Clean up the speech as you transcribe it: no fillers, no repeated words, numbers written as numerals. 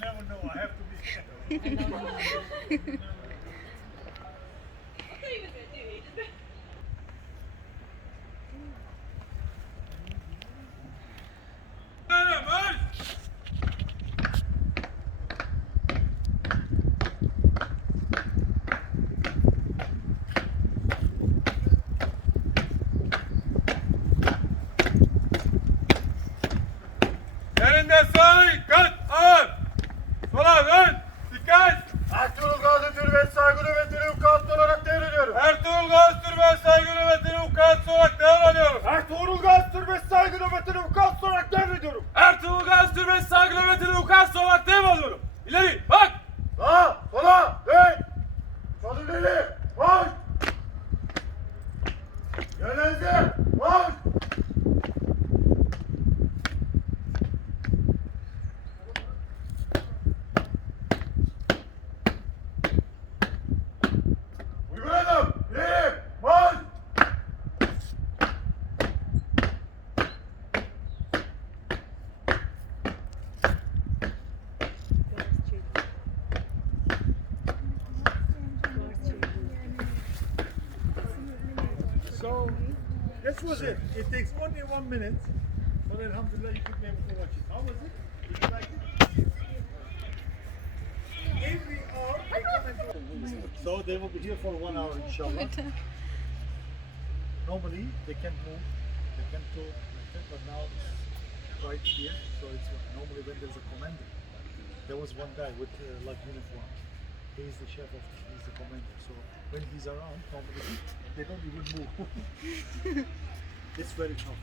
never know. I have to be careful. Yerinde sağ dikkat ağır. Sola dön. Dikkat. Ertugrul Ghazi türbesi saygı nöbetini vukuatlı olarak devrediyorum. Ertuğrul Gaz Türbesi saygı nöbetini vukuatlı olarak devrediyorum. Ertugrul Ghazi türbesi saygı nöbetini vukuatlı olarak devrediyorum. Ertuğrul Gaz Türbesi saygı nöbetini vukuatlı olarak devrediyorum. İleri bak. Sağa, sola, dön. Sol ileri, koş. Yerinize, koş. Uyguladım, ileri, koş. So, this was it. It takes only 1 minute, but alhamdulillah you could be able to watch it. How was it? Did you like it? Every hour they come and go. So they will be here for 1 hour inshallah. Normally they can't move, they can't talk like that, but now it's right here. So it's normally when there's a commander. There was one guy with like uniform. He's the chef of, he's the commander. So when he's around, normally they don't even move. It's very tough.